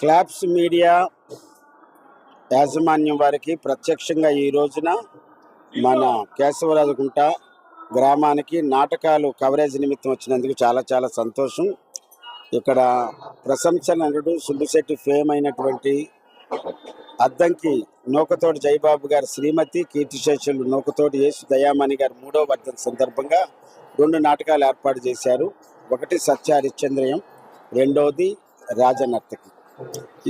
Claps media యాజమాన్యం వారికి ప్రత్యక్షంగా ఈ రోజున మన కేశవరాజుకుంట గ్రామానికి నాటకాలు కవరేజ్ నిమిత్తం వచ్చినందుకు చాలా చాలా సంతోషం. ఇక్కడ ప్రశంస నటుడు సుబ్బిశెట్టి ఫేమ్ అయినటువంటి అద్దంకి నూకతోటి జయబాబు గారి శ్రీమతి కీర్తిశేషులు నూకతోటి యేసు దయామణి గారి మూడో వర్ధన సందర్భంగా రెండు నాటకాలు ఏర్పాటు చేశారు. ఒకటి సత్య హరిశ్చంద్రయం రెండోది రాజనర్తకి.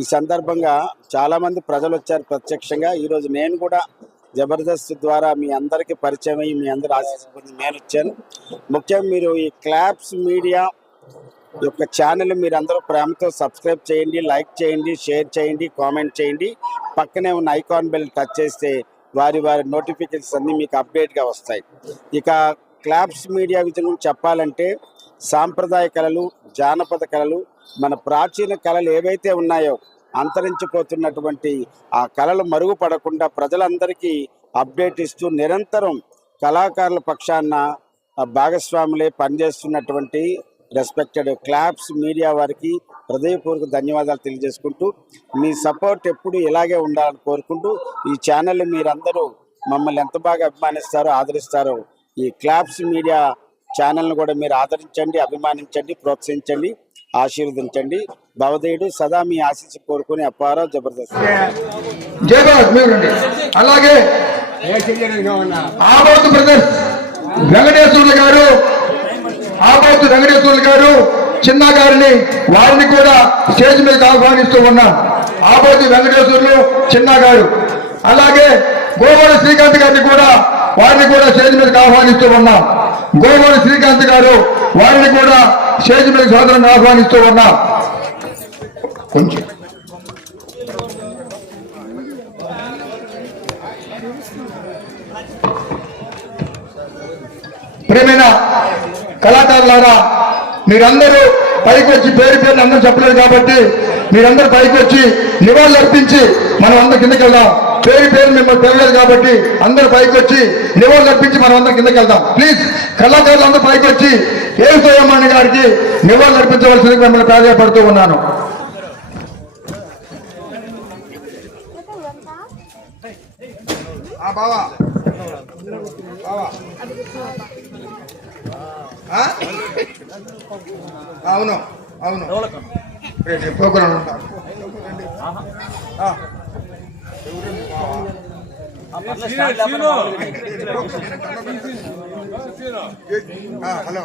ఈ సందర్భంగా చాలామంది ప్రజలు వచ్చారు ప్రత్యక్షంగా. ఈరోజు నేను కూడా జబర్దస్త్ ద్వారా మీ అందరికీ పరిచయం అయ్యి మీ అందరు ఆశీస్సు నేను వచ్చాను ముఖ్యంగా మీరు ఈ క్లాప్స్ మీడియా యొక్క ఛానల్ మీరు అందరూ ప్రేమతో సబ్స్క్రైబ్ చేయండి లైక్ చేయండి షేర్ చేయండి కామెంట్ చేయండి. పక్కనే ఉన్న ఐకాన్ బెల్ టచ్ చేస్తే వారి వారి నోటిఫికేషన్స్ అన్నీ మీకు అప్డేట్గా వస్తాయి. ఇక క్లాప్స్ మీడియా విధంగా చెప్పాలంటే సాంప్రదాయ కళలు జానపద కళలు మన ప్రాచీన కళలు ఏవైతే ఉన్నాయో అంతరించిపోతున్నటువంటి ఆ కళలు మరుగుపడకుండా ప్రజలందరికీ అప్డేట్ ఇస్తూ నిరంతరం కళాకారుల పక్షాన ఆ భాగస్వాములే పనిచేస్తున్నటువంటి రెస్పెక్టెడ్ క్లాప్స్ మీడియా వారికి హృదయపూర్వక ధన్యవాదాలు తెలియజేసుకుంటూ మీ సపోర్ట్ ఎప్పుడు ఇలాగే ఉండాలని కోరుకుంటూ ఈ ఛానల్ మీరందరూ మమ్మల్ని ఎంత బాగా అభిమానిస్తారో ఆదరిస్తారో ఈ క్లాప్స్ మీడియా ఛానల్ను కూడా మీరు ఆదరించండి అభిమానించండి ప్రోత్సహించండి. ఆశీర్వదించండి. భవదేయుడు సదా మీ ఆశీస్సు కోరుకుని అప్పారా జబర్దస్త్. అలాగే ఆబోతు బ్రదర్స్ వెంకటేశ్వర్లు గారు ఆబోతు వెంకటేశ్వర్లు గారు చిన్న గారిని వారిని కూడా స్టేజ్ మీద ఆహ్వానిస్తూ ఉన్నాం. ఆబోతు వెంకటేశ్వర్లు చిన్న గారు. అలాగే గోవాడ శ్రీకాంత్ గారిని కూడా వారిని కూడా స్టేజ్ మీదకి ఆహ్వానిస్తూ ఉన్నాం. గోవాడ శ్రీకాంత్ గారు వారిని కూడా స్టేజ్ మీద సోదరుని ఆహ్వానిస్తూ ఉన్నా. కొంచెం. ప్రేమైన కళాకారులారా మీరందరూ పైకి వచ్చి పేరు పేరు అందరూ చెప్పలేదు కాబట్టి మీరందరూ పైకి వచ్చి నివాళులు అర్పించి మనం అందరం కిందకి వెళ్దాం పేరు పేరు మిమ్మల్ని తెలియలేదు కాబట్టి అందరూ పైకి వచ్చి నివాళులు అర్పించి మనం అందరం కిందకి వెళ్దాం ప్లీజ్ కళాకారులు అందరూ పైకి వచ్చి ఏ గారికి నివాళులు అర్పించవలసింది మిమ్మల్ని ప్రాధాయపడుతూ ఉన్నాను. బావా. బావా. అవును అవును. ప్రోగ్రాం ఉంటారు హలో.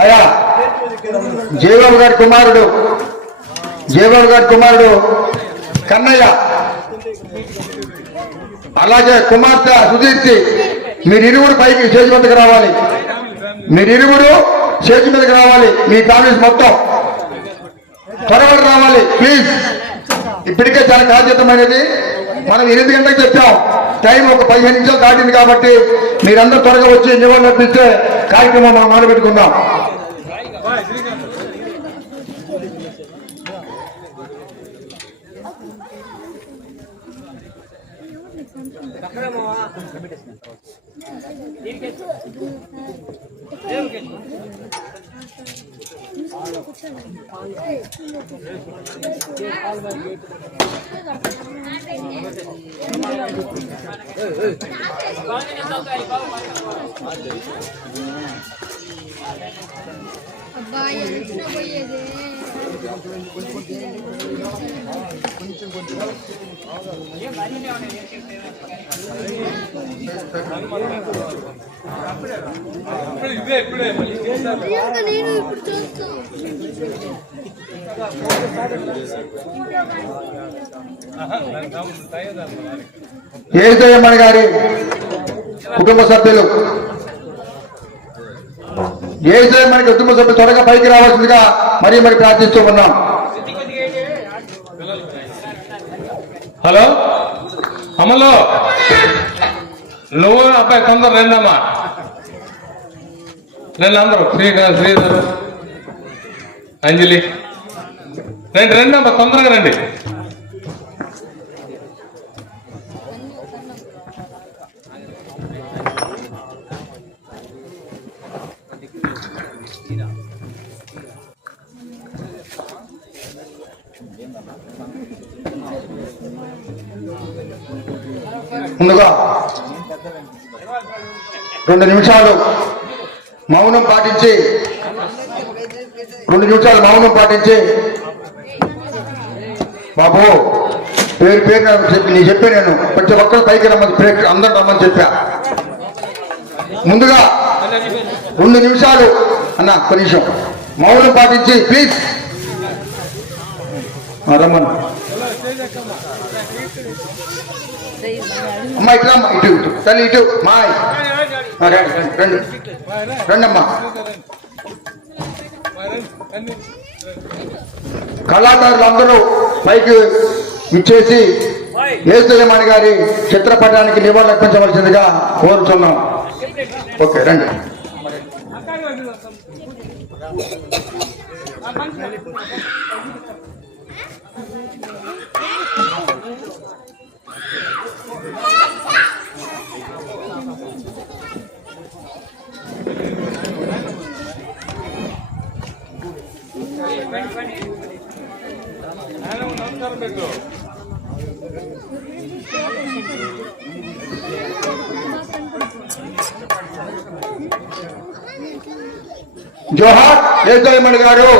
అయ్యా జయబాబు గారి కుమారుడు జయబాబు గారి కుమారుడు కన్నయ్య. అలాగే కుమార్తె సుదీర్తి మీరు ఇరువురు పైకి చేతి మీదకి రావాలి. మీరు ఇరువురు స్టేజ్ మీదకి రావాలి. మీ ఫ్యామిలీస్ మొత్తం. త్వరగా రావాలి ప్లీజ్ ఇప్పటికే చాలా కాల్చితమైనది మనం ఎనిమిది గంటలకు చెప్పాం. టైం ఒక పదిహేను నిమిషాలు దాటింది కాబట్టి మీరందరూ త్వరగా వచ్చి నివాళులు అర్పిస్తే కార్యక్రమం మనం మొదలుపెట్టుకుందాం. అబ్బాయి అబ్బా ఏ పోయేది ఇప్పుడే ఇప్పుడే నేను ఇప్పుడు చూస్తాను గారి కుటుంబ సభ్యులు ఏజయమ్మని కుటుంబ సభ్యులు త్వరగా పైకి రావాల్సిందిగా మరీ మరి ప్రార్థిస్తూ ఉన్నాం. హలో? అమలు నువ్వు అబ్బాయి తొందర రెండమ్మా. రెండు అందరూ. శ్రీకాంత్ శ్రీధర్ అంజలి. రెండు రెండమ్మా తొందరగా రండి. ముందుగా రెండు నిమిషాలు మౌనం పాటించి రెండు నిమిషాలు మౌనం పాటించి. బాబు పేరు పేరు చెప్పి నేను చెప్పి నేను. ప్రతి ఒక్కరు పైకి రమ్మని ప్రేక్ష అందరు రమ్మని చెప్పా. ముందుగా రెండు నిమిషాలు అన్న కనీసం మౌనం పాటించి ప్లీజ్ రమ్మను. అమ్మా ఇట్లా అమ్మా ఇటు ఇటు. తల్లి ఇటు మాయ్. రెండు రెండమ్మా. కళాకారులందరూ కళాకారులు అందరూ పైకి ఇచ్చేసి ఏసుమణి గారి చిత్రపటానికి నివాళులు అర్పించవలసిందిగా కోరుతున్నాం ఓకే రండి. జోహార్ జయమణి గారు.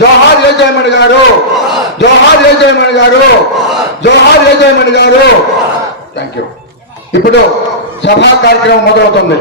జోహార్ జయమణి గారు. జోహార్ జయమణి గారు. జోహార్ జయమణి గారు. థ్యాంక్ యూ ఇప్పుడు సభా కార్యక్రమం మొదలవుతుంది.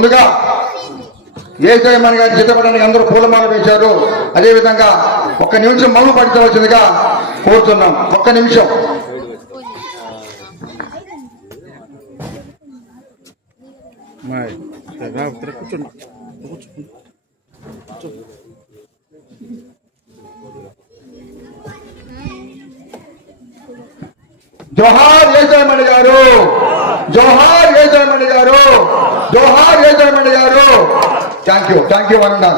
ముందుగా ఏజయమణి గారి చిత్రపటానికి అందరూ పూలమాల వేశారు. అదేవిధంగా ఒక్క నిమిషం మౌన పడించవలసిందిగా కోరుతున్నాం. ఒక్క నిమిషం. జోహార్ ఏజయమణి గారు. జోహార్ ఏజయమణి గారు. జోహార్ ఏజయమణి garu. Thank you thank you అనండా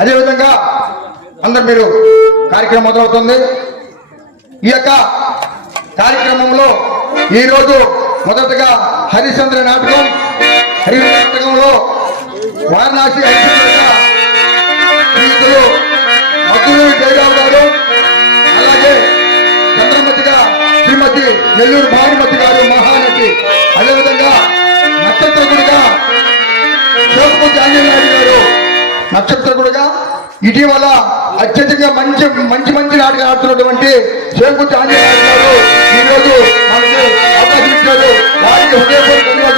అదేవిధంగా అందరు మీరు కార్యక్రమం మొదలవుతుంది. ఈ యొక్క కార్యక్రమంలో ఈరోజు మొదటగా హరిశ్చంద్ర నాటకం హరి నాటకంలో వారణాసి హరిశ్చంద్ర స్నేహితులు జయరావు గారు అలాగే చంద్రమతిగా శ్రీమతి నెల్లూరు భానుమతి గారు మహానటి. అదేవిధంగా నక్షత్రకుడిగా శివకుమార్ ఆంజనేయులు గారు. నక్షత్రకుడుగా ఇటీవల అత్యధికంగా మంచి మంచి మంచి నాటకాలు ఆడుతున్నటువంటి శివకుమార్ ఆంజనేయులు గారు అవకాశం ఇచ్చారు. వారికి హృదయపూర్వక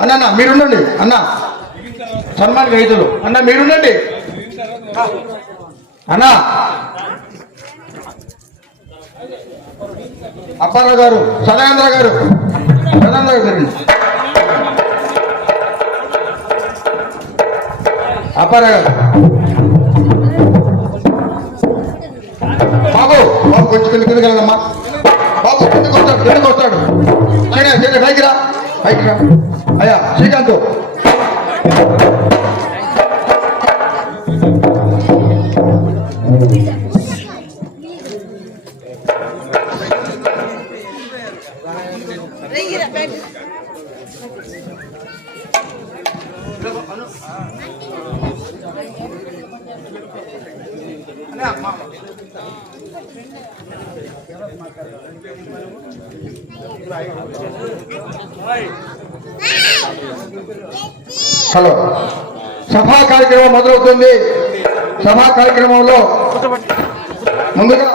అన్న అన్న మీరుండండి. అన్న సన్మాన్ రైతులు. అన్న మీరుండండి. అన్న. అప్పారావు గారు సదానంద్ర గారు. సదానంద్ర గారు. అప్పారావు బాబు బాబు కొంచెం కింద కిందకి వెళ్ళదమ్మా బాబు కిందకి వస్తాడు కిందకి వస్తాడు. సరే పైకి రా. పైకి రా. అయ్యా శ్రీకాంత్. కార్యక్రమం సభా కార్యక్రమంలో ముందుగా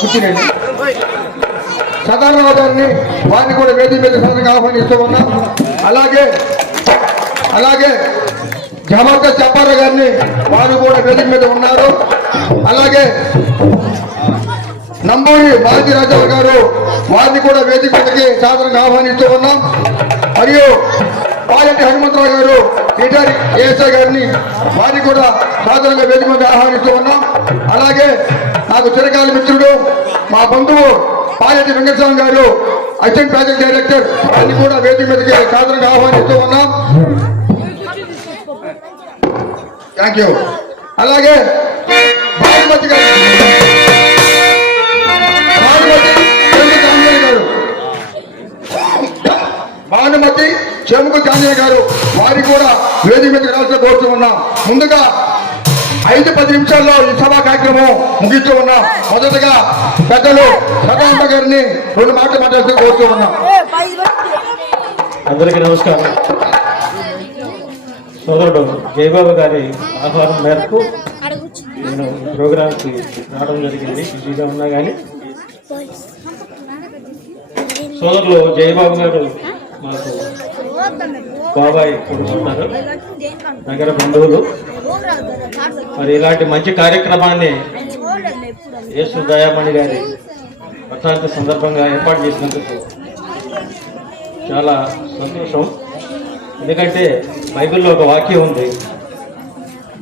కూర్చునండి సదారావు గారిని వారిని కూడా వేదిక మీద సభకు ఆహ్వానిస్తూ ఉన్నాం. అలాగే అలాగే జబర్దస్త్ చెప్పారా గారిని వారు కూడా వేదిక మీద ఉన్నారు. అలాగే నంబూరి బాలజీ రాజావు గారు వారిని కూడా వేదిక మీదకి సాధారణంగా ఆహ్వానిస్తూ ఉన్నాం. మరియు పాలెట్టి హనుమంతరావు గారు లీడర్ ఏఎస్ఐ గారిని వారిని కూడా సాధారణంగా వేదిక మీద ఆహ్వానిస్తూ ఉన్నాం. అలాగే నాకు చిరకాల మిత్రుడు మా బంధువు పాలెట్టి వెంకటస్వామి గారు అసిస్టెంట్ ప్రాజెక్ట్ డైరెక్టర్ వారిని కూడా వేదిక మీదకి సాధారణంగా ఆహ్వానిస్తూ ఉన్నాం. థ్యాంక్ యూ అలాగే భానుమతి గారు. చెముకు కాంజయ్య గారు వారికి కూడా వేదిక మీద రావాల్సిన కోరుతూ ఉన్నాం. ముందుగా ఐదు పది నిమిషాల్లో ఈ సభా కార్యక్రమం ముగిస్తూ ఉన్నాం. మొదటగా పెద్దలు సదానంద గారిని రెండు మాటలు మాట్లాడుతూ కోరుతూ ఉన్నాం. అందరికీ నమస్కారం. సోదరుడు జయబాబు గారి ఆహ్వానం మేరకు నేను ఈ ప్రోగ్రాంకి రావడం జరిగింది. బిజీగా ఉన్నా కానీ సోదరులు జయబాబు గారు మాకు బాబాయ్ కొడుకుంటారు నగర బంధువులు. మరి ఇలాంటి మంచి కార్యక్రమాన్ని యేసు దయామణి గారి వర్షాంతి సందర్భంగా ఏర్పాటు చేసినందుకు చాలా సంతోషం. ఎందుకంటే బైబిల్లో ఒక వాక్యం ఉంది.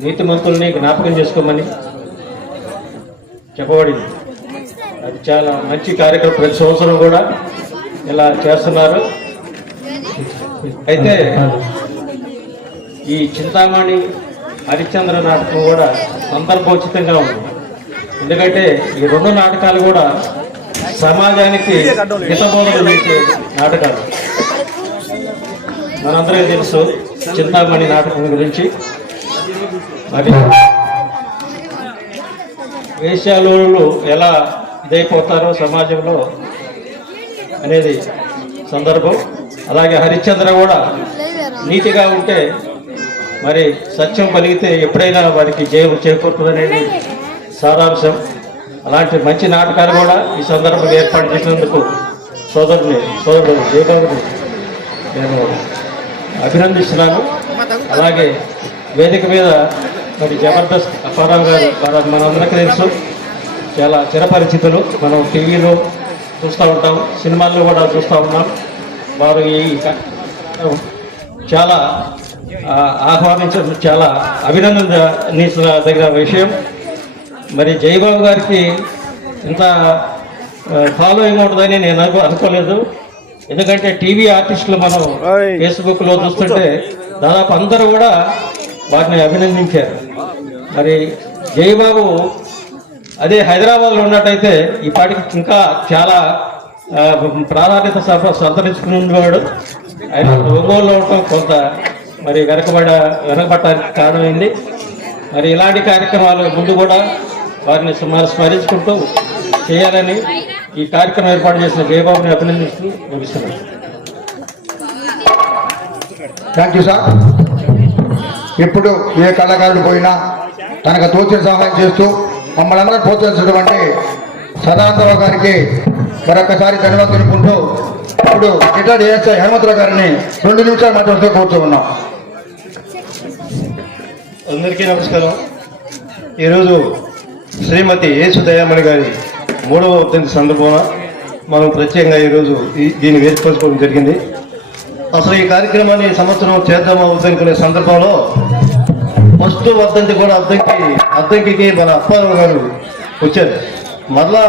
నీతిమంతుల్ని జ్ఞాపకం చేసుకోమని చెప్పబడింది. అది చాలా మంచి కార్యక్రమం. ప్రతి సంవత్సరం కూడా ఇలా చేస్తున్నారు. అయితే ఈ చింతామణి హరిశ్చంద్ర నాటకం కూడా సందర్భోచితంగా ఉంది. ఎందుకంటే ఈ రెండు నాటకాలు కూడా సమాజానికి హితబోధన వేసే నాటకాలు. మనందరికీ తెలుసు చింతామణి నాటకం గురించి. మరి వేశ్యాలోలు ఎలా ఇదైపోతారో సమాజంలో అనేది సందర్భం. అలాగే హరిశ్చంద్ర కూడా నీతిగా ఉంటే మరి సత్యం పలిగితే ఎప్పుడైనా వారికి జయం చేకూరుతుందనేది సారాంశం. అలాంటి మంచి నాటకాలు కూడా ఈ సందర్భంగా ఏర్పాటు చేసినందుకు సోదరుని సోదరుడు జయబాబుని నేను అభినందిస్తున్నాను. అలాగే వేదిక మీద మరి జబర్దస్త్ అప్పారావు గారు మనందరికీ తెలుసు. చాలా చిరపరిచితులు. మనం టీవీలో చూస్తూ ఉంటాం సినిమాల్లో కూడా చూస్తూ ఉన్నాం. వారు ఈ చాలా ఆహ్వానించడం చాలా అభినందనీయ విషయం. మరి జయబాబు గారికి ఇంత ఫాలోయింగ్ ఉంటుందని నేను అనుకో అనుకోలేదు. ఎందుకంటే టీవీ ఆర్టిస్టులు మనం ఫేస్బుక్లో చూస్తుంటే దాదాపు అందరూ కూడా వారిని అభినందించారు. మరి జయబాబు అదే హైదరాబాద్లో ఉన్నట్టయితే ఈ పాటికి ఇంకా చాలా ప్రాధాన్యత సభ సంతరించుకున్నవాడు. ఆయన ఒంగోలులో ఉండటం కొంత. మరి వెనకబడ వెనకబడటానికి కారణమైంది. మరి ఇలాంటి కార్యక్రమాలు ముందు కూడా వారిని సుమారు స్మరించుకుంటూ చేయాలని ఈ కార్యక్రమం ఏర్పాటు చేసిన జయబాబుని అభినందిస్తూ ముగిస్తున్నాను థ్యాంక్ యూ సార్ ఇప్పుడు ఏ కళాకారుడు పోయినా తనకు తోచిన సహాయం చేస్తూ మమ్మల్ని అందరూ ప్రోత్సహించినటువంటి సదానందరావు గారికి మరొకసారి ధన్యవాదాలు తెలుపుకుంటూ ఇప్పుడు రిటైర్డ్ ఏఎస్ఐ హనుమంతరావు గారిని రెండు నిమిషాలు మాట్లాడుతూ కూర్చో ఉన్నాం. అందరికీ నమస్కారం. ఈరోజు శ్రీమతి యేసు దయామణి గారి మూడవ వర్ధంతి సందర్భంగా మనం ప్రత్యేకంగా ఈరోజు దీన్ని వేసుకొచ్చుకోవడం జరిగింది. అసలు ఈ కార్యక్రమాన్ని సంవత్సరం చేద్దామా వద్దనుకునే సందర్భంలో ఫస్ట్ వర్ధంతి కూడా అద్దంకి అద్దంకి మన అప్పారావు గారు వచ్చారు. మరలా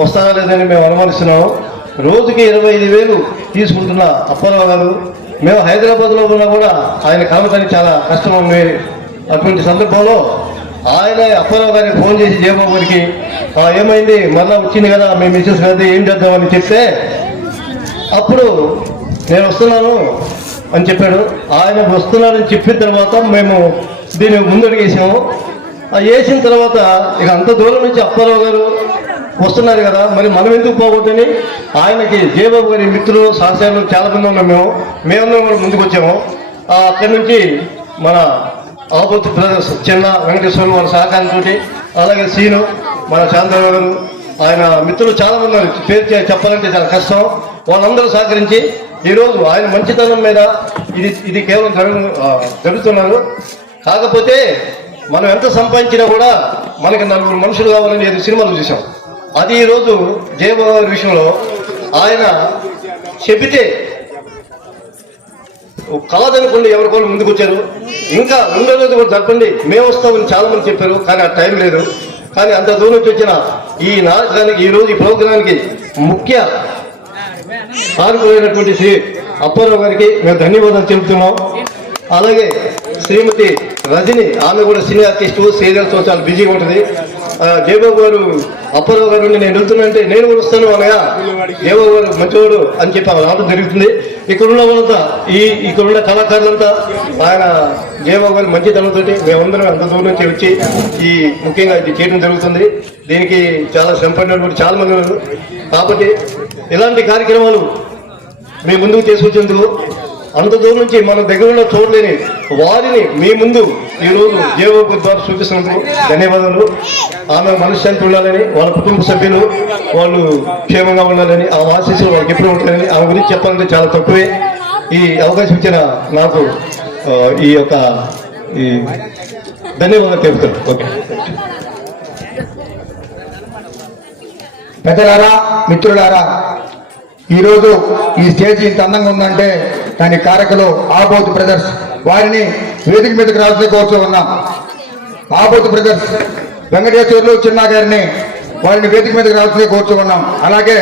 వస్తారా లేదని మేము అనుమానిస్తున్నాము. రోజుకి ఇరవై ఐదు వేలు తీసుకుంటున్న అప్పారావు గారు మేము హైదరాబాద్లో ఉన్నా కూడా ఆయన కలవటానికి చాలా కష్టం ఉంది. అటువంటి సందర్భంలో ఆయన అప్పారావు గారికి ఫోన్ చేసి జయబాబు గారికి ఏమైంది? మరలా వచ్చింది కదా మేము మిస్సెస్ గారి ఏం చేద్దామని చెప్తే అప్పుడు నేను వస్తున్నాను అని చెప్పాడు. ఆయన వస్తున్నాడని చెప్పిన తర్వాత మేము దీన్ని ముందడిగేసాము వేసిన తర్వాత ఇక అంత దూరం నుంచి అప్పారావు గారు వస్తున్నారు కదా మరి మనం ఎందుకు పోగొట్టని? ఆయనకి జయబాబు గారి మిత్రులు సహచరులు చాలా మంది ఉన్నాం మేము. మేమందరం కూడా ముందుకు వచ్చాము. అక్కడి నుంచి మన ఆపోతు బ్రదర్స్ చిన్న వెంకటేశ్వరులు వాళ్ళ సహకారంతో అలాగే సీను మన శాంతరావు గారు ఆయన మిత్రులు చాలా మంది ఉన్నారు. పేరు చెప్పాలంటే చాలా కష్టం. వాళ్ళందరూ సహకరించి ఈరోజు ఆయన మంచితనం మీద ఇది ఇది కేవలం జరుగు జరుగుతున్నారు. కాకపోతే మనం ఎంత సంపాదించినా కూడా మనకి నలుగురు మనుషులు కావాలని ఏదో సినిమాలు చూసాం అది ఈరోజు జయబాబు గారి విషయంలో ఆయన చెబితే కాదనుకోండి ఎవరికోళ్ళు ముందుకు వచ్చారు ఇంకా రెండో రోజు కూడా జరపండి. మేము వస్తామని చాలామంది చెప్పారు కానీ ఆ టైం లేదు. కానీ అంత దూరం నుంచి వచ్చిన ఈ నాటకానికి ఈ రోజు ఈ ప్రోగ్రానికి ముఖ్య ఆడుకోలేనటువంటి శ్రీ అప్పారావు గారికి మేము ధన్యవాదాలు చెబుతున్నాం. అలాగే శ్రీమతి రజని ఆమె కూడా సినీ ఆర్టిస్టు సీరియల్తో చాలా బిజీగా ఉంటుంది. జయబాబు గారు అప్పారావు గారు నేను వెళ్తున్నానంటే నేను కూడా వస్తాను అనగా జయబాబు గారు మంచివాడు అని చెప్పి ఆమె రావడం జరుగుతుంది. ఇక్కడ ఉన్న వాళ్ళంతా ఈ ఇక్కడ ఉన్న కళాకారులంతా ఆయన జయబాబు గారి మంచితనంతో మేమందరం అంత దూరం నుంచి వచ్చి ఈ ముఖ్యంగా ఇది చేయడం జరుగుతుంది. దీనికి చాలా శ్రమ చాలా మంది ఉన్నారు. కాబట్టి ఇలాంటి కార్యక్రమాలు మీ ముందుకు తీసుకొచ్చేందుకు అంత దూరం నుంచి మన దగ్గరలో చూడలేని వారిని మీ ముందు ఈ రోజు ద్వారా చూపిస్తున్నందుకు ధన్యవాదాలు. ఆమె మనశ్శాంతి ఉండాలని వాళ్ళ కుటుంబ సభ్యులు వాళ్ళు క్షేమంగా ఉండాలని ఆ ఆశీస్సులు వాళ్ళకి ఎప్పుడు ఉంటాయని ఆమె గురించి చెప్పాలంటే చాలా తక్కువే. ఈ అవకాశం ఇచ్చిన నాకు ఈ యొక్క ఈ ధన్యవాదాలు తెలుపుతాను. ఓకే. పెద్దలారా మిత్రులారా ఈరోజు ఈ స్టేజ్ ఇంత అందంగా ఉందంటే దాని కారకులు ఆబోత్ బ్రదర్స్. వారిని వేదిక మీదకి రావాల్సి కోరుతూ ఉన్నాం. ఆబోత్ బ్రదర్స్ వెంకటేశ్వర్లు చిన్నా గారిని వారిని వేదిక మీదకి రావాల్సి కోరుతూ ఉన్నాం. అలాగే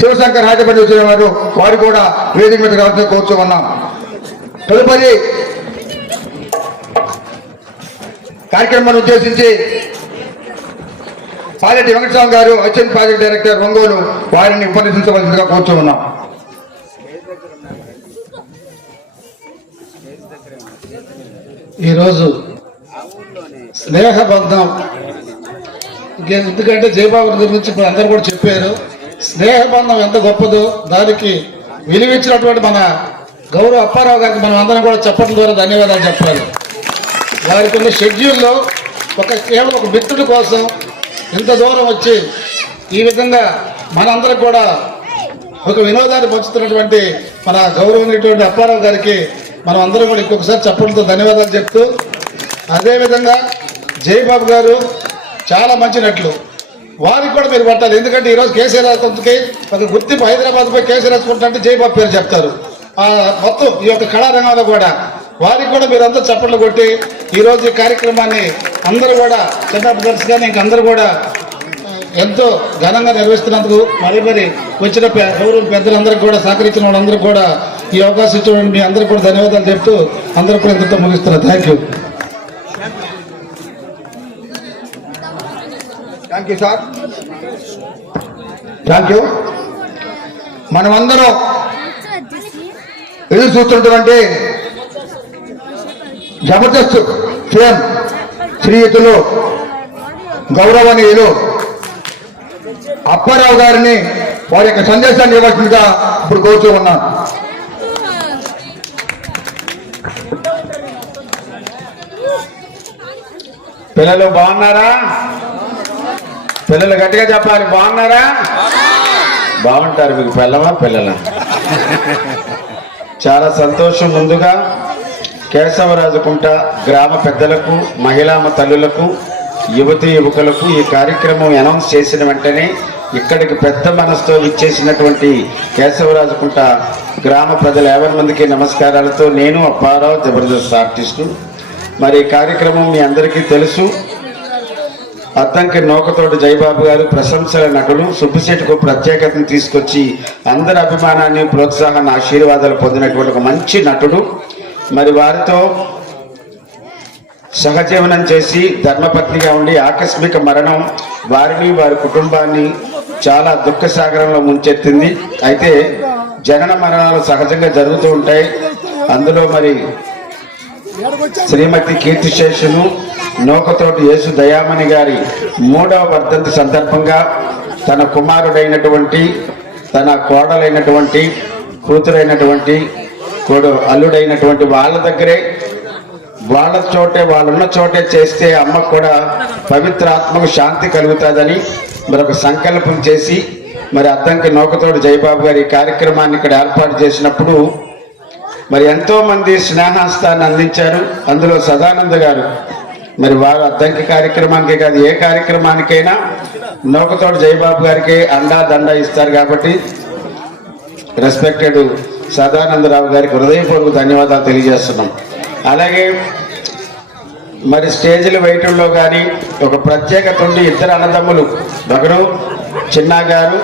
శివశంకర్ హాజపల్లి వచ్చిన వారు వారు కూడా వేదిక మీదకి రావాల్సి కోరుతూ ఉన్నాం. తదుపరి కార్యక్రమాన్ని ఉద్దేశించి పాలెటి వెంకటస్వామి గారు అసిస్టెంట్ ప్రాజెక్ట్ డైరెక్టర్ ఒంగోలు వారిని ఉపన్యసించవలసిందిగా కోరుతూ ఉన్నాం. ఈరోజు స్నేహబంధం ఇంకే- ఎందుకంటే జయబాబు గురించి ఇప్పుడు అందరు కూడా చెప్పారు. స్నేహబంధం ఎంత గొప్పదో దానికి విలువించినటువంటి మన గౌరవ అప్పారావు గారికి మనం అందరం కూడా చెప్పడం ద్వారా ధన్యవాదాలు చెప్పాలి. వారికి ఉన్న షెడ్యూల్లో ఒక కేవలం ఒక మిత్రుడి కోసం ఇంత దూరం వచ్చి ఈ విధంగా మనందరం కూడా ఒక వినోదాన్ని పంచుతున్నటువంటి మన గౌరవమైనటువంటి అప్పారావు గారికి మనం అందరం కూడా ఇంకొకసారి చప్పట్లతో ధన్యవాదాలు చెప్తూ అదేవిధంగా జయబాబు గారు చాలా మంచి నటులు. వారికి కూడా మీరు పట్టాలి. ఎందుకంటే ఈరోజు కేసీఆర్ కొంతకి ఒక గుర్తింపు హైదరాబాద్ పోయి కేసీ జయబాబు పేరు చెప్తారు. ఆ మొత్తం ఈ యొక్క కళారంగంలో కూడా వారికి కూడా మీరంతా చప్పట్లు కొట్టి ఈరోజు ఈ కార్యక్రమాన్ని అందరూ కూడా చిన్న బ్రదర్స్ కానీ ఇంకందరూ కూడా ఎంతో ఘనంగా నిర్వహిస్తున్నందుకు మరీ మరి వచ్చిన ఎవరు పెద్దలందరికీ కూడా సహకరించిన వాళ్ళందరూ కూడా ఈ అవకాశం ఇచ్చిన మీ అందరికీ కూడా ధన్యవాదాలు చెప్తూ అందరూ కూడా ఎంతో ముగిస్తున్నారు thank you thank you sir thank you మనమందరం ఎదురు చూస్తున్నటువంటి జబర్దస్త్ ఫేమ్ శ్రీయుతులు గౌరవనీయులు అప్పారావు గారిని వారి యొక్క సందేశాన్ని ఇవ్వాల్సిందిగా ఇప్పుడు కోరుతూ ఉన్నాను. పిల్లలు బాగున్నారా? పిల్లలు గట్టిగా చెప్పాలి. బాగున్నారా? బాగుంటారు మీకు పిల్లవా? పిల్లల? చాలా సంతోషం ముందుగా కేశవరాజుకుంట గ్రామ పెద్దలకు మహిళామ తల్లులకు యువతి యువకులకు ఈ కార్యక్రమం అనౌన్స్ చేసిన వెంటనే ఇక్కడికి పెద్ద మనసుతో విచ్చేసినటువంటి కేశవరాజుకుంట గ్రామ ప్రజల యాభై మందికి నమస్కారాలతో నేను అప్పారావు జబర్దస్త్ ఆర్టిస్టు. మరి ఈ కార్యక్రమం మీ అందరికీ తెలుసు. అద్దంకి నౌకతోటి జయబాబు గారు ప్రశంసల నటులు. సుబ్బిశెట్టుకు ప్రత్యేకతను తీసుకొచ్చి అందరి అభిమానాన్ని ప్రోత్సాహాన్ని ఆశీర్వాదాలు పొందినటువంటి ఒక మంచి నటుడు. మరి వారితో సహజీవనం చేసి ధర్మపత్నిగా ఉండి ఆకస్మిక మరణం వారిని వారి కుటుంబాన్ని చాలా దుఃఖ సాగరంలో ముంచెత్తింది. అయితే జనన మరణాలు సహజంగా జరుగుతూ ఉంటాయి. అందులో మరి శ్రీమతి కీర్తిశేషును నూకతోటి యేసు దయామణి గారి మూడవ వర్ధంతి సందర్భంగా తన కుమారుడైనటువంటి తన కోడలైనటువంటి కూతురైనటువంటి కోడు అల్లుడైనటువంటి వాళ్ళ దగ్గరే వాళ్ళ చోటే వాళ్ళున్న చోటే చేస్తే అమ్మకు కూడా పవిత్ర ఆత్మకు శాంతి కలుగుతుందని మరొక సంకల్పం చేసి మరి అద్దంకి నౌకతోడు జయబాబు గారి కార్యక్రమాన్ని ఇక్కడ ఏర్పాటు చేసినప్పుడు మరి ఎంతో మంది స్నేహాస్తాన్ని అందించారు. అందులో సదానంద గారు మరి వారు అద్దంకి కార్యక్రమానికి కాదు ఏ కార్యక్రమానికైనా నౌకతోడు జయబాబు గారికి అండా దండ ఇస్తారు కాబట్టి రెస్పెక్టెడ్ సదానందరావు గారికి హృదయపూర్వక ధన్యవాదాలు తెలియజేస్తున్నాం. అలాగే మరి స్టేజీలు వేయటంలో కానీ ఒక ప్రత్యేకత ఉండి ఇద్దరు అన్నదమ్ములు ఒకరు చిన్న గారు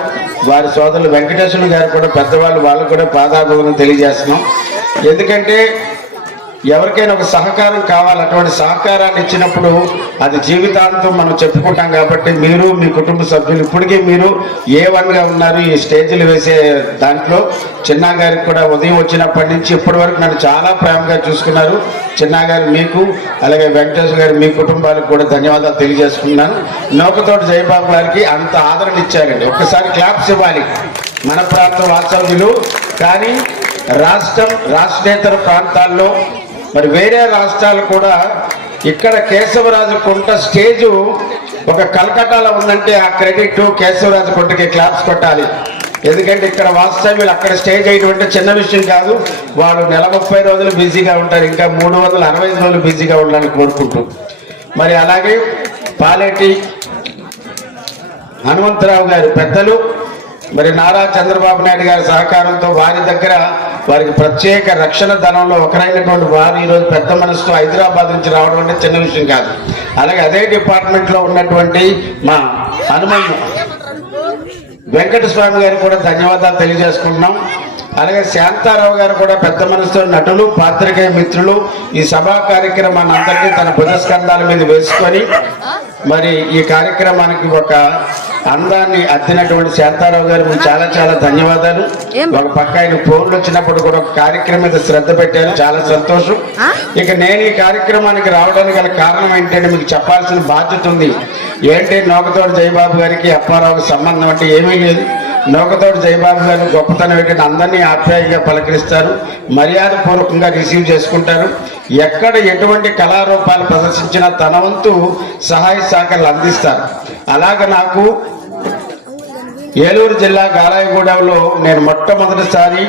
వారి సోదరులు వెంకటేశ్వరులు గారు కూడా పెద్దవాళ్ళు వాళ్ళు కూడా పాదాభివందనం తెలియజేస్తున్నాం. ఎందుకంటే ఎవరికైనా ఒక సహకారం కావాలి అటువంటి సహకారాన్ని ఇచ్చినప్పుడు అది జీవితాంతం మనం చెప్పుకుంటాం కాబట్టి మీరు మీ కుటుంబ సభ్యులు ఇప్పటికీ మీరు ఏ వన్గా ఉన్నారు ఈ స్టేజీలు వేసే దాంట్లో. చిన్నా గారికి కూడా ఉదయం వచ్చినప్పటి నుంచి ఇప్పటి వరకు నన్ను చాలా ప్రేమగా చూసుకున్నారు. చిన్నా గారు మీకు అలాగే వెంకటేశ్వర గారు మీ కుటుంబాలకు కూడా ధన్యవాదాలు తెలియజేసుకున్నాను నౌకతోటి జయబాబు గారికి అంత ఆదరణ ఇచ్చారండి. ఒక్కసారి క్లాప్స్ ఇవ్వాలి. మన ప్రాంత వాస్తవ్యులు. కానీ రాష్ట్రం రాష్ట్రేతర ప్రాంతాల్లో మరి వేరే రాష్ట్రాలు కూడా ఇక్కడ కేశవరాజు కుంట స్టేజు ఒక కలకట్టాలో ఉందంటే ఆ క్రెడిట్ కేశవరాజు కుంటకి క్లాప్స్ కొట్టాలి. ఎందుకంటే ఇక్కడ వాస్తవ్యులు అక్కడ స్టేజ్ అయ్యేటువంటి చిన్న విషయం కాదు. వాళ్ళు నెల ముప్పై రోజులు బిజీగా ఉంటారు. ఇంకా మూడు వందల అరవై ఐదు రోజులు బిజీగా ఉండాలని కోరుకుంటూ. మరి అలాగే పాలేటి హనుమంతరావు గారి పెద్దలు మరి నారా చంద్రబాబు నాయుడు గారి సహకారంతో వారి దగ్గర వారికి ప్రత్యేక రక్షణ ధనంలో ఒకరైనటువంటి వారు ఈరోజు పెద్ద మనసుతో హైదరాబాద్ నుంచి రావడం అంటే చిన్న విషయం కాదు. అలాగే అదే డిపార్ట్మెంట్లో ఉన్నటువంటి మా హనుమన్ వెంకటస్వామి గారికి కూడా ధన్యవాదాలు తెలియజేసుకుంటున్నాం. అలాగే శాంతారావు గారు కూడా పెద్ద మనసుతో నటులు పాత్రికేయ మిత్రులు ఈ సభా కార్యక్రమాన్ని అందరికీ తన భుజస్కంధాల మీద వేసుకొని మరి ఈ కార్యక్రమానికి ఒక అందాన్ని అద్దినటువంటి శాంతారావు గారు చాలా చాలా ధన్యవాదాలు. ఒక పక్క ఆయన ఫోన్లు వచ్చినప్పుడు కూడా ఒక కార్యక్రమం మీద శ్రద్ధ పెట్టారు. చాలా సంతోషం. ఇక నేను ఈ కార్యక్రమానికి రావడానికి గల కారణం ఏంటంటే మీకు చెప్పాల్సిన బాధ్యత ఉంది. ఏంటి? నోకతోటి జయబాబు గారికి అప్పారావుకి సంబంధం అంటే ఏమీ లేదు. నౌకతోడు జయబాబు గారు గొప్పతనం ఏంటంటే అందరినీ ఆప్యాయంగా పలకరిస్తారు మర్యాద పూర్వకంగా రిసీవ్ చేసుకుంటారు. ఎక్కడ ఎటువంటి కళారూపాలు ప్రదర్శించినా తన వంతు సహాయ శాఖలు అందిస్తారు. అలాగ నాకు ఏలూరు జిల్లా గారాయగూడెంలో నేను మొట్టమొదటిసారి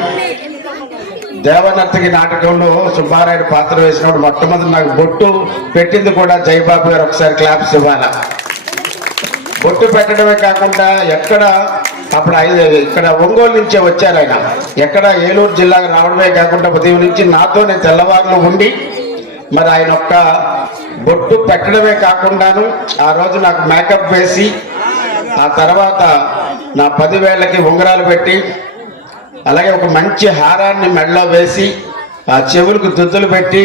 దేవనర్తకి నాటకంలో సుబ్బారాయుడు పాత్ర వేసినప్పుడు మొట్టమొదటి నాకు బొట్టు పెట్టింది కూడా జయబాబు గారు ఒకసారి క్లాప్స్ ఇవ్వాలా. బొట్టు పెట్టడమే కాకుండా ఎక్కడ అప్పుడు ఐదు ఇక్కడ ఒంగోలు నుంచే వచ్చారు ఆయన. ఎక్కడ ఏలూరు జిల్లాకు రావడమే కాకుండా ఉదయం నుంచి నాతోనే తెల్లవారులు ఉండి మరి ఆయన ఒక్క బొట్టు పెట్టడమే కాకుండాను ఆ రోజు నాకు మేకప్ వేసి ఆ తర్వాత నా పదివేళ్ళకి ఉంగరాలు పెట్టి అలాగే ఒక మంచి హారాన్ని మెడలో వేసి ఆ చెవులకు దుద్దులు పెట్టి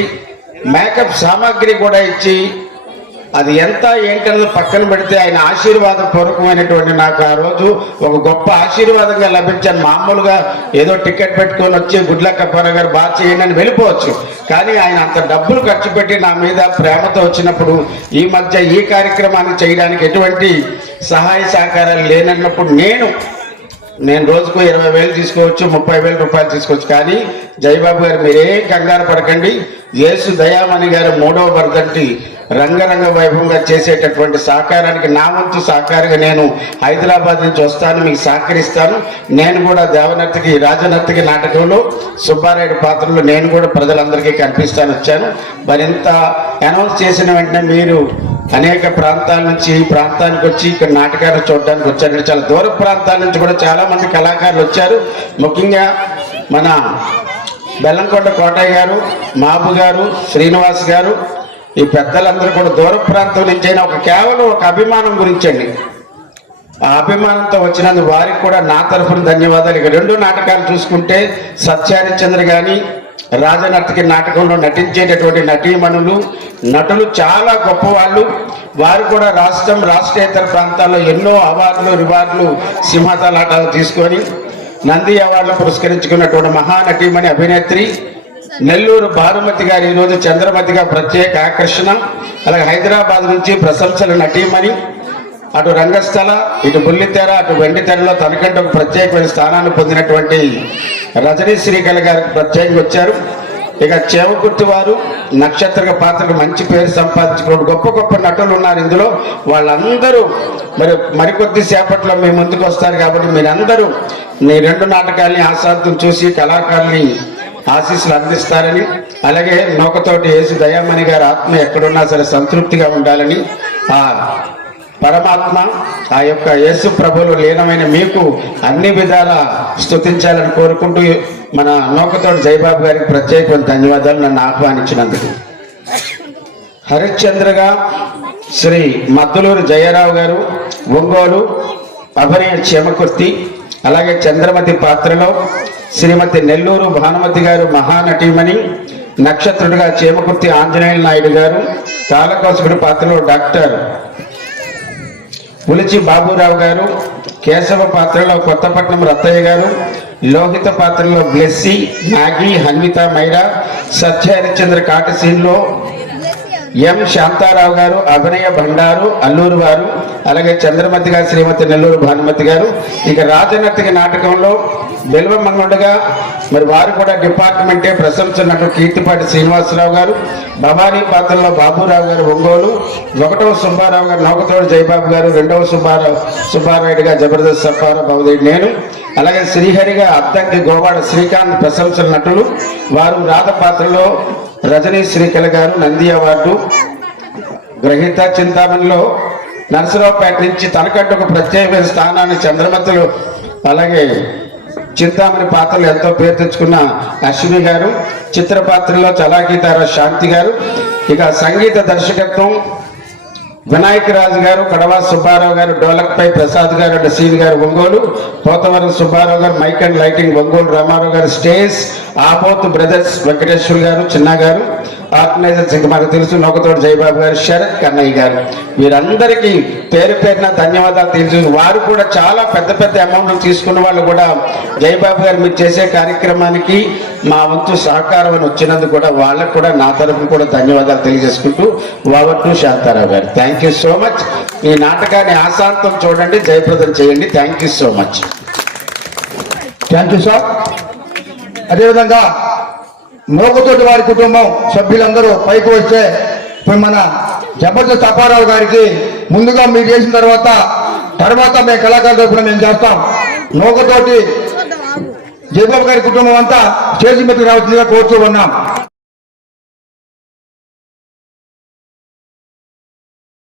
మేకప్ సామాగ్రి కూడా ఇచ్చి అది ఎంత ఏంటన్నది పక్కన పెడితే ఆయన ఆశీర్వాద పూర్వకమైనటువంటి నాకు ఆ రోజు ఒక గొప్ప ఆశీర్వాదంగా లభించాను. మామూలుగా ఏదో టికెట్ పెట్టుకొని వచ్చి గుడ్ల కప్పార గారు బాగా చేయండి అని వెళ్ళిపోవచ్చు. కానీ ఆయన అంత డబ్బులు ఖర్చు పెట్టి నా మీద ప్రేమతో వచ్చినప్పుడు ఈ మధ్య ఈ కార్యక్రమాన్ని చేయడానికి ఎటువంటి సహాయ సహకారాలు లేనన్నప్పుడు నేను నేను రోజుకు ఇరవై వేలు తీసుకోవచ్చు ముప్పై వేల రూపాయలు తీసుకోవచ్చు. కానీ జయబాబు గారు మీరేం కంగారు పడకండి. యేసు దయామణి గారు మూడవ వర్ధంతి రంగరంగ వైభవంగా చేసేటటువంటి సహకారానికి నా వంతు సహకారంగా నేను హైదరాబాద్ నుంచి వస్తాను మీకు సహకరిస్తాను. నేను కూడా దేవనర్తికి రాజనర్తికి నాటకంలో సుబ్బారాయుడు పాత్రలో నేను కూడా ప్రజలందరికీ కనిపిస్తాను వచ్చాను. మరింత అనౌన్స్ చేసిన వెంటనే మీరు అనేక ప్రాంతాల నుంచి ఈ ప్రాంతానికి వచ్చి ఇక్కడ నాటకాలు చూడడానికి వచ్చారు. చాలా దూర ప్రాంతాల నుంచి కూడా చాలా మంది కళాకారులు వచ్చారు. ముఖ్యంగా మన బెల్లంకొండ కోటయ్య గారు మాబు గారు శ్రీనివాస్ గారు ఈ పెద్దలందరూ కూడా దూర ప్రాంతం నుంచి అయినా ఒక కేవలం ఒక అభిమానం గురించండి. ఆ అభిమానంతో వచ్చినందుకు వారికి కూడా నా తరఫున ధన్యవాదాలు. ఇక రెండు నాటకాలు చూసుకుంటే సత్యానిచంద్ర గాని రాజనర్తకి నాటకంలో నటించేటటువంటి నటీమణులు నటులు చాలా గొప్పవాళ్ళు. వారు కూడా రాష్ట్రం రాష్ట్రేతర ప్రాంతాల్లో ఎన్నో అవార్డులు రివార్డులు సింహతలాటాలు తీసుకొని నంది అవార్డులు పురస్కరించుకున్నటువంటి మహానటీమణి అభినేత్రి నెల్లూరు భానుమతి గారు ఈరోజు చంద్రమతిగా ప్రత్యేక ఆకర్షణ అలాగే హైదరాబాద్ నుంచి ప్రశంసల నటీమణి అటు రంగస్థల ఇటు బుల్లితెర అటు వెండితెరలో తనకంటే ఒక ప్రత్యేకమైన స్థానాన్ని పొందినటువంటి రజనీ శ్రీకళ గారికి ప్రత్యేకంగా వచ్చారు. ఇక చేవకుర్తి వారు నక్షత్ర పాత్రకు మంచి పేరు సంపాదించుకున్న గొప్ప గొప్ప నటులు ఉన్నారు ఇందులో. వాళ్ళందరూ మరి మరికొద్ది సేపట్లో మీ ముందుకు వస్తారు కాబట్టి మీరందరూ మీ రెండు నాటకాల్ని ఆస్వాదం చూసి కళాకారుల్ని ఆశీస్సులు అందిస్తారని అలాగే నౌకతోటి యేసు దయామణి గారి ఆత్మ ఎక్కడున్నా సరే సంతృప్తిగా ఉండాలని ఆ పరమాత్మ ఆ యొక్క యేసు ప్రభులు లీనమైన మీకు అన్ని విధాల స్తుతించాలని కోరుకుంటూ మన నౌకతోటి జయబాబు గారికి ప్రత్యేకమైన ధన్యవాదాలు నన్ను ఆహ్వానించినందుకు. హరిశ్చంద్రగా శ్రీ మద్దులూరు జయరావు గారు ఒంగోలు అభయ క్షేమకుర్తి అలాగే చంద్రమతి పాత్రలో శ్రీమతి నెల్లూరు భానుమతి గారు మహానటీమణి నక్షత్రుడిగా చేమకుర్తి ఆంజనేయుల నాయుడు గారు కాలకోసకుడి పాత్రలో డాక్టర్ పులిచి బాబురావు గారు కేశవ పాత్రలో కొత్తపట్నం రత్తయ్య గారు లోహిత పాత్రలో బ్లెస్సి నాగి హన్విత మైరా సత్య హరిశ్చంద్ర కాటసీన్లో ఎం శాంతారావు గారు అభినయ భండారు అల్లూరు వారు అలాగే చంద్రమతి గారు శ్రీమతి నెల్లూరు భానుమతి గారు. ఇక రాజనర్తిక నాటకంలో బెల్వమంగుడుగా మరి వారు కూడా డిపార్ట్మెంటే ప్రశంసనట్టు కీర్తిపాటి శ్రీనివాసరావు గారు భవానీ పాత్రలో బాబురావు గారు ఒంగోలు ఒకటవ సుబ్బారావు గారు నౌకతోడు జయబాబు గారు రెండవ సుబ్బారావు సుబ్బారాయుడుగా జబర్దస్త్ సప్పారావు బాబుదేవి నేను అలాగే శ్రీహరిగా అద్దంకి గోవాడ శ్రీకాంత్ ప్రశంసల నటులు వారు రాధ పాత్రలో రజనీ శ్రీకళ గారు నంది అవార్డు గ్రహీత చింతామణిలో నరసరావుపేట నుంచి తనకట్టుకు ఒక ప్రత్యేకమైన స్థానాన్ని చంద్రమతులు అలాగే చింతామణి పాత్రలు ఎంతో పేరు తెచ్చుకున్న అశ్విని గారు చిత్ర పాత్రలో చలాకీతార శాంతి గారు. ఇక సంగీత దర్శకత్వం వినాయక రాజు గారు కడవా సుబ్బారావు గారు డోలక్పై ప్రసాద్ గారు అండ్ సీన్ గారు Ongole Pothavaram Subbarao garu mic and lighting Ongole Ramarao garu stage ఆపోత్ brothers Venkateshwar గారు చిన్న గారు. ఆర్గనైజర్స్ ఇంకా మనకు తెలుసు. నౌకతోడు జయబాబు గారు శరత్ కన్నయ్య గారు. వీరందరికీ పేరు పేరున ధన్యవాదాలు తెలుసు వారు కూడా చాలా పెద్ద పెద్ద అమౌంట్లు తీసుకున్న వాళ్ళు కూడా జయబాబు గారు మీరు చేసే కార్యక్రమానికి మా వంతు సహకారం అని వచ్చినందుకు కూడా వాళ్ళకు కూడా నా తరఫున కూడా ధన్యవాదాలు తెలియజేసుకుంటూ వావట్టు శాంతారావు గారు. థ్యాంక్ యూ సో మచ్ ఈ నాటకాన్ని ఆశాంతం చూడండి జయప్రదం చేయండి. Thank you so much thank you sir అదేవిధంగా మోకతోటి వారి కుటుంబం సభ్యులందరూ పైకి వస్తే మన జబర్దస్త్ అప్పారావు గారికి ముందుగా మీరు చేసిన తర్వాత తర్వాత మేము కళాకారుల తరపున మేము చేస్తాం. నోకతోటి జయబాబు గారి కుటుంబం అంతా స్టేజ్ మీదకి రావాల్సిందిగా కోరుతూ ఉన్నాం.